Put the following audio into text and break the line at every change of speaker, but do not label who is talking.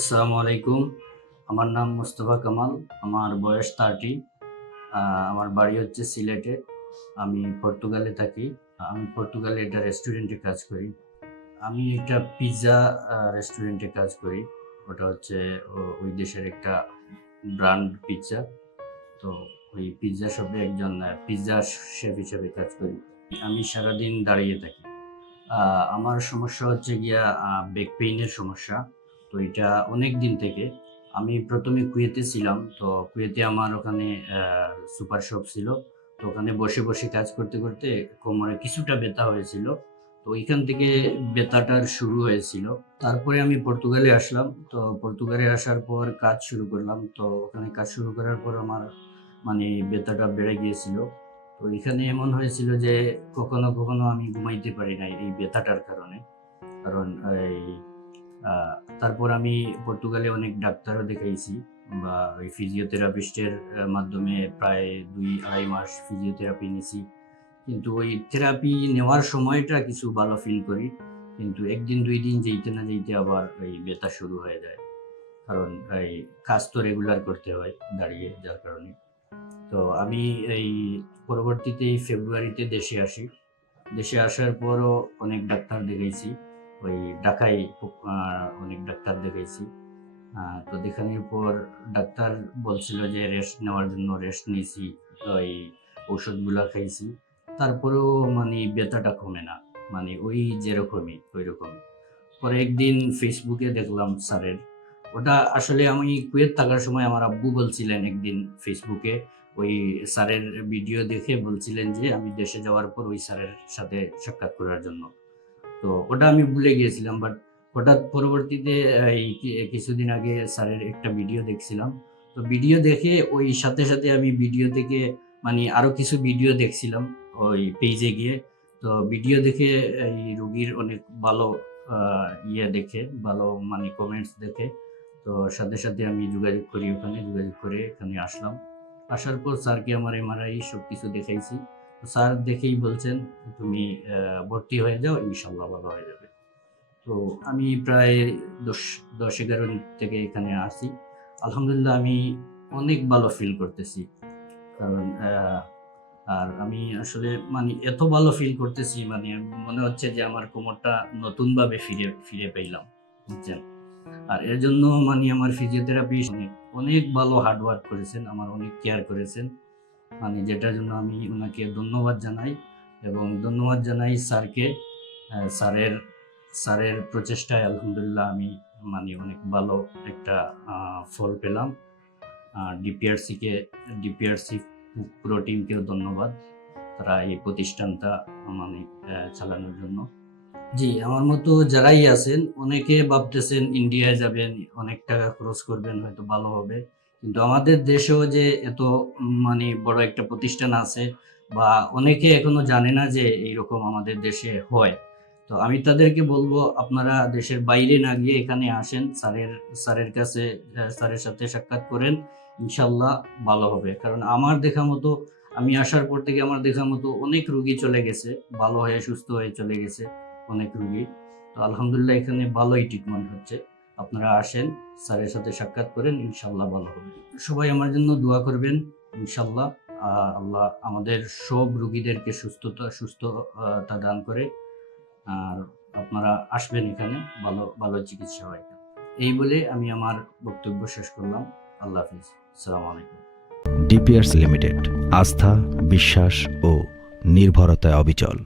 আসসালামু আলাইকুম। আমার নাম মোস্তফা কামাল, আমার বয়স থার্টি আমার বাড়ি হচ্ছে সিলেটে। আমি পর্তুগালে থাকি। আমি পর্তুগালে একটা রেস্টুরেন্টে কাজ করি। আমি একটা পিৎজা রেস্টুরেন্টে কাজ করি। ওটা হচ্ছে ওই দেশের একটা ব্র্যান্ড পিৎজা তো ওই পিৎজা শপে একজন পিৎজা শেফ হিসেবে কাজ করি। আমি সারাদিন দাঁড়িয়ে থাকি। আমার সমস্যা হচ্ছে গিয়া ব্যাক পেইনের সমস্যা। তো এটা অনেক দিন থেকে। আমি প্রথমে কুয়েতে ছিলাম, তো কুয়েতে আমার ওখানে সুপার শপ ছিল। তো ওখানে বসে বসে কাজ করতে করতে কোমরে কিছুটা ব্যথা হয়েছিল। তো ওইখান থেকে ব্যথাটার শুরু হয়েছিল। তারপরে আমি পর্তুগালে আসলাম। তো পর্তুগালে আসার পর কাজ শুরু করলাম। তো ওখানে কাজ শুরু করার পর আমার মানে ব্যথাটা বেড়ে গিয়েছিল। তো এখানে এমন হয়েছিল যে কখনো কখনো আমি ঘুমাইতে পারি নাই এই ব্যথাটার কারণে। কারণ এই তারপর আমি পর্তুগালে অনেক ডাক্তারও দেখাইছি বা ওই ফিজিওথেরাপিস্টের মাধ্যমে প্রায় দুই আড়াই মাস ফিজিওথেরাপি নিছি। কিন্তু ওই থেরাপি নেওয়ার সময়টা কিছু ভালো ফিল করি, কিন্তু একদিন, দুই দিন যেইতে না যেইতে আবার এই ব্যথা শুরু হয়ে যায়। কারণ এই কাজ তো রেগুলার করতে হয় দাঁড়িয়ে যার কারণে। তো আমি এই পরবর্তীতে ফেব্রুয়ারিতে দেশে আসি। দেশে আসার পরও অনেক ডাক্তার দেখাইছি। ওই ঢাকায় অনেক ডাক্তার দেখাইছি। তো দেখানোর পর ডাক্তার বলছিল যে রেস্ট নেওয়ার জন্য রেস্ট নিয়েছি, ওই ওষুধগুলো খাইছি। তারপরেও মানে ব্যথাটা কমে না মানে ওই যেরকমই ওই রকমই পরে একদিন ফেসবুকে দেখলাম স্যারের। ওটা আসলে আমি কুয়েত থাকার সময় আমার আব্বু বলছিলেন একদিন ফেসবুকে ওই স্যারের ভিডিও দেখে বলছিলেন যে আমি দেশে যাওয়ার পর ওই স্যারের সাথে সাক্ষাৎ করার জন্য। তো ওটা আমি ভুলে গিয়েছিলাম বাট হঠাৎ পরবর্তীতে এই কিছুদিন আগে স্যারের একটা ভিডিও দেখছিলাম। তো ভিডিও দেখে ওই সাথে সাথে আমি ভিডিও থেকে মানে আরও কিছু ভিডিও দেখছিলাম ওই পেজে গিয়ে। তো ভিডিও দেখে এই রুগীর অনেক ভালো ইয়ে দেখে, ভালো মানে কমেন্টস দেখে। তো সাথে সাথে আমি যোগাযোগ করি ওখানে, যোগাযোগ করে এখানে আসলাম। আসার পর স্যারকে আমার এমআরআই সব কিছু দেখাইছি। স্যার দেখেই বলছেন, তুমি ভর্তি হয়ে যাও, ইনশাল্লাহ ভালো হয়ে যাবে। তো আমি প্রায় দশ দশ এগারো দিন থেকে এখানে আসি আলহামদুলিল্লাহ আমি অনেক ভালো ফিল করতেছি। কারণ আর আমি আসলে মানে এত ভালো ফিল করতেছি মানে মনে হচ্ছে যে আমার কোমরটা নতুনভাবে ফিরে ফিরে পেলাম বুঝছেন? আর এর জন্য মানে আমার ফিজিওথেরাপি অনেক অনেক ভালো হার্ড ওয়ার্ক করেছেন, আমার অনেক কেয়ার করেছেন। মানে যেটার জন্য আমি ওনাকে ধন্যবাদ জানাই এবং ধন্যবাদ জানাই স্যারকে। স্যারের স্যারের প্রচেষ্টায় আলহামদুলিল্লাহ আমি মানে অনেক ভালো একটা ফল পেলাম। আর ডিপিআরসিকে, ডিপিআরসি পুরো টিমকেও ধন্যবাদ তারা এই প্রতিষ্ঠানটা মানে চালানোর জন্য। জি, আমার মতো যারাই আছেন, অনেকে ভাবতেছেন ইন্ডিয়ায় যাবেন, অনেক টাকা খরচ করবেন, হয়তো ভালো হবে। কিন্তু আমাদের দেশেও যে এত মানে বড় একটা প্রতিষ্ঠান আছে বা অনেকে এখনও জানে না যে এইরকম আমাদের দেশে হয়। তো আমি তাদেরকে বলব, আপনারা দেশের বাইরে না গিয়ে এখানে আসেন, স্যারের স্যারের কাছে স্যারের সাথে সাক্ষাৎ করেন ইনশাল্লাহ ভালো হবে। কারণ আমার দেখা মতো, আমি আসার পর থেকে আমার দেখা মতো অনেক রুগী চলে গেছে, ভালো হয়ে, সুস্থ হয়ে চলে গেছে অনেক রুগী। তো আলহামদুলিল্লাহ এখানে ভালোই ট্রিটমেন্ট হচ্ছে। আপনারা আসেন, স্যারের সাথে সাক্ষাৎ করেন ইনশাল্লাহ ভালো হবে। সবাই আমার জন্য দোয়া করবেন ইনশাল্লাহ আল্লাহ আমাদের সব রুগীদেরকে সুস্থতা সুস্থতা দান করে। আর আপনারা আসবেন এখানে, ভালো ভালো চিকিৎসা হয়। এই বলে আমি আমার বক্তব্য শেষ করলাম। আল্লাহ হাফিজ। আসসালামু আলাইকুম।
ডিপিআরস লিমিটেড, আস্থা, বিশ্বাস ও নির্ভরতায় অবিচল।